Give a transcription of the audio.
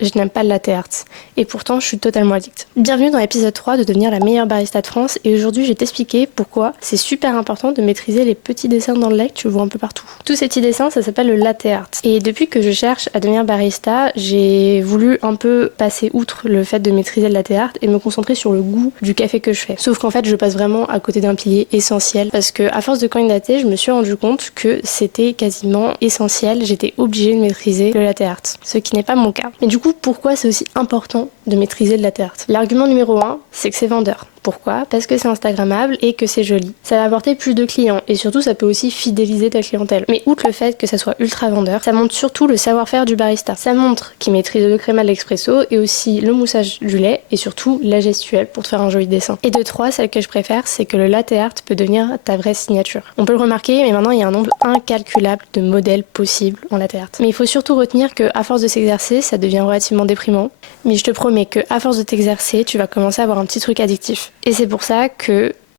Je n'aime pas le latte art. Et pourtant, je suis totalement addict. Bienvenue dans l'épisode 3 de devenir la meilleure barista de France. Et aujourd'hui, je vais t'expliquer pourquoi c'est super important de maîtriser les petits dessins dans le lait que tu vois un peu partout. Tous ces petits dessins, ça s'appelle le latte art. Et depuis que je cherche à devenir barista, j'ai voulu un peu passer outre le fait de maîtriser le latte art et me concentrer sur le goût du café que je fais. Sauf qu'en fait, je passe vraiment à côté d'un pilier essentiel parce que à force de candidater, je me suis rendu compte que c'était quasiment essentiel. J'étais obligée de maîtriser le latte art, ce qui n'est pas mon cas. Mais du coup, pourquoi c'est aussi important de maîtriser le latte art? L'argument numéro 1, c'est que c'est vendeur. Pourquoi? Parce que c'est instagrammable et que c'est joli. Ça va apporter plus de clients et surtout ça peut aussi fidéliser ta clientèle. Mais outre le fait que ça soit ultra vendeur, ça montre surtout le savoir-faire du barista. Ça montre qu'il maîtrise le créma de l'expresso et aussi le moussage du lait et surtout la gestuelle pour te faire un joli dessin. Et de 3, celle que je préfère, c'est que le latte art peut devenir ta vraie signature. On peut le remarquer, mais maintenant il y a un nombre incalculable de modèles possibles en latte art. Mais il faut surtout retenir que à force de s'exercer, ça devient relativement déprimant. Mais je te promets que à force de t'exercer, tu vas commencer à avoir un petit truc addictif. Et c'est pour ça que